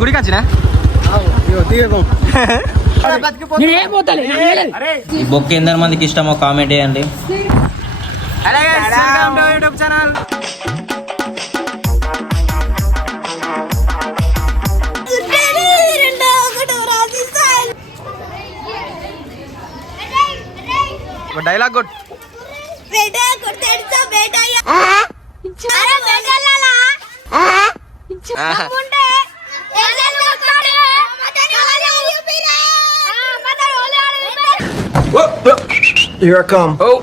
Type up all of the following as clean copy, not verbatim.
గుడికి వచ్చినా ఈ బొక్క ఎందరి మందికి ఇష్టమో కామెంట్ చేయండి. యూట్యూబ్ ఛానల్ డైలాగ్ కొట్ Here I come. Oh.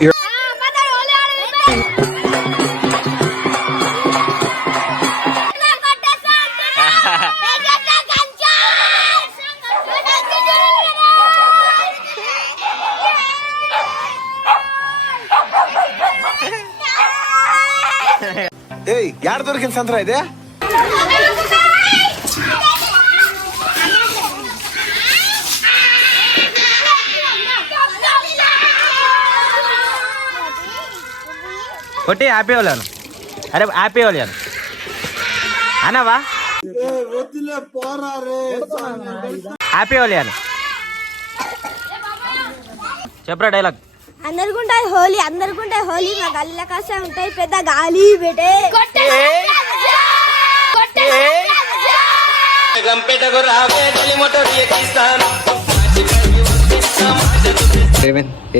Hey, ಯಾರು ದೊರಕಿನ ಸಂತ್ರ ಇದೆ? కొట్టి హ్యాపీ వాళ్ళను. అరే హ్యాపీ వాళ్ళను అన్నావా? హ్యాపీ వాళ్ళను చెప్పరా డైలాగ్. అందరికుంటాయి హోలీ, అందరికుంటాయి హోలీ, మా గల్ల కాసే ఉంటాయి పెద్ద గాలి బేటే.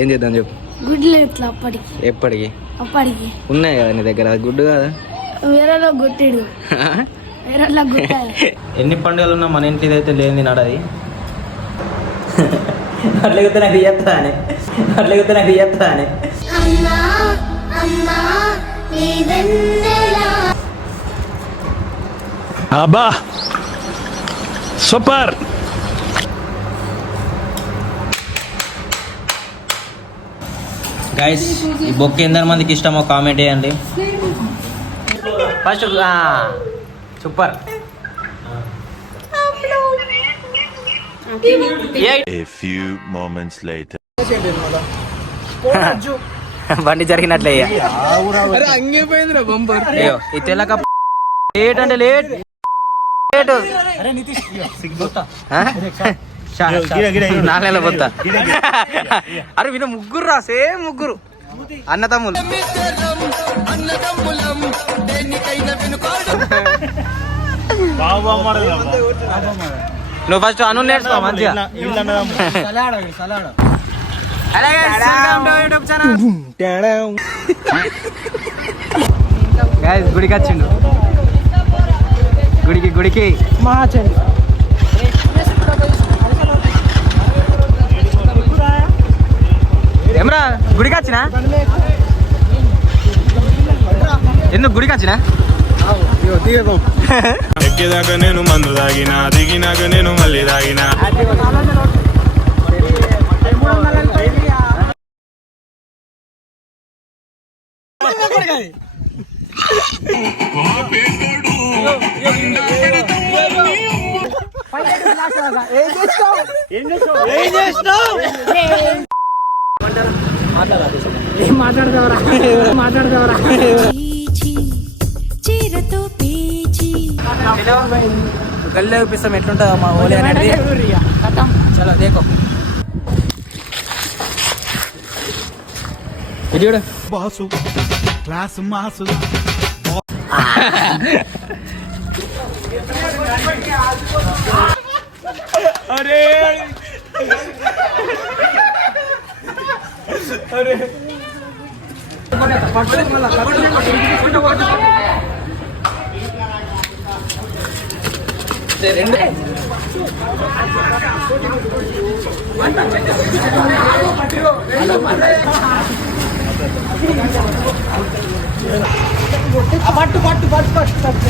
ఏం చేద్దాం చెప్పు. గుడ్లు ఎట్లా అప్పటికి ఎప్పటికి అప్పటికి ఉన్నాయి కదా నీ దగ్గర, గుడ్డు కదా వేరేలో గుట్టిడు వేరేలా గుట్టాడు. ఎన్ని పండుగలు ఉన్నా మన ఇంటిది అయితే లేని నడది. అట్లయితే నాకు ఇయ్యత్తా అని, అట్లయితే నాకు ఇయ్యత్తా అని. అబ్బా సూపర్. గైస్ ఈ బొక్క ఎందరి మందికి ఇష్టమో కామెంట్ చేయండి. First super. A few moments later. బండి జరిగినట్లే తెలక లేట్ అంటే లేట్ నాలుగేళ్ళ పోతా. అరే వీళ్ళు ముగ్గురు రా, సేమ్ ముగ్గురు అన్నతమ్ములు. నువ్వు ఫస్ట్ అను నేర్చుకో మంచిగా. గుడికి వచ్చిండు, గుడికి ఏమరా గుడికి వచ్చినా? ఎందుకు గుడికి వచ్చినా? ఎక్కేదాకా నేను మందు తాగినా, దిగినాక నేను మళ్ళీ తాగినా. మాట్లాడతావరా గల్లే చూపిస్తాం ఎట్లుంటుందో మా హోలీ అనేది. చలో దేకో ఇది చూడు. Boss class mass. అరే అరే రెండు పట్టు పట్టు పట్టు పట్టు పట్టు.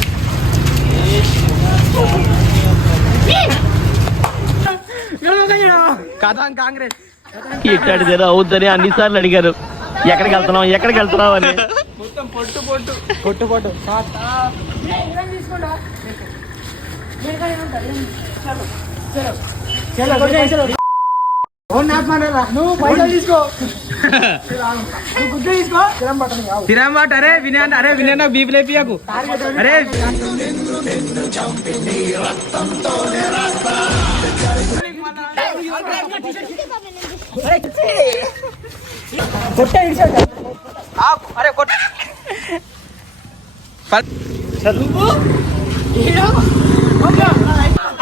కథం కాంగ్రెస్ ఇట్లాంటి జనం అవుతుందని అన్నిసార్లు అడిగారు. ఎక్కడికి వెళ్తున్నావు అని. మొత్తం పొట్టు పొట్టు పొట్టు పొట్టు. తిరామాట అరే వినయ్ నాకు బీపీ లేపియకు అరే అరే కొట్ట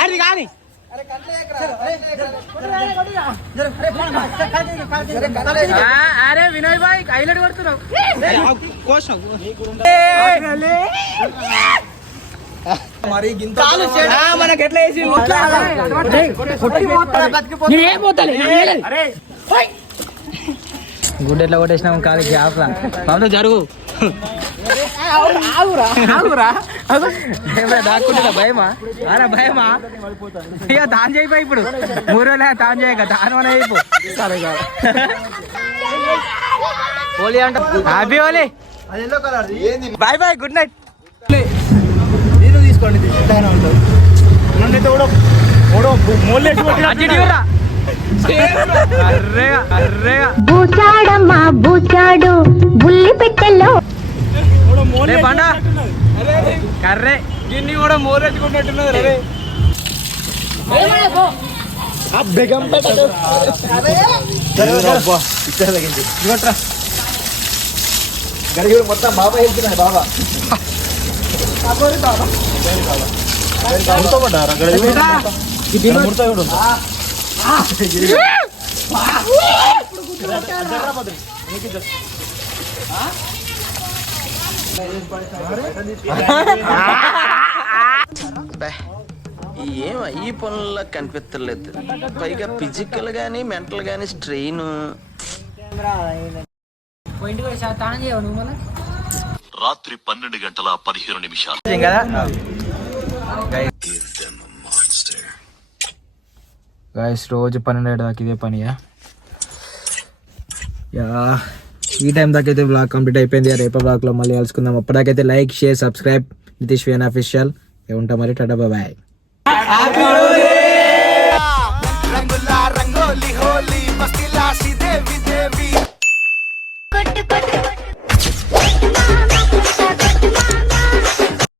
అది కానీ అరే వినయ్ భాయ్ హైలైట్ కొడుతున్నావు మనకి ఎట్లా వేసి గుడ్ ఎట్లా కొట్టేసినాం కాదు గ్యాప్ రా జరుగు దాక్కుంటా భయమా అరే భయమా ఇక దాని చేయిపోయి ఇప్పుడు 3 రోజులు దాని చేయక దాని వల్ల అయిపో హోలీ అంట happy Holi bye bye good night తీసుకోండి బూచాడమ్మా బూచాడు బుల్లి పెట్టెల్లో బండా కర్రే గిన్ని కూడా మోరెట్టుకున్నట్టున్నది రే మొత్తం బాబా వెళ్తున్నాడు బాబా ఏం ఈ పనుల్లో కనిపించలేదు, పైగా ఫిజికల్ గానీ మెంటల్ గానీ స్ట్రెయిన్. రాత్రి 12:15 గైస్ రోజు 12 దాకా ఇదే పనియా. ఈ టైం దాకా అయితే బ్లాగ్ కంప్లీట్ అయిపోయింది. రేపటి బ్లాగ్లో మళ్ళీ కలుసుకుందాం. అప్పటిదాకైతే like share subscribe Nitish VN official ఉంటా మరి. Tata bye.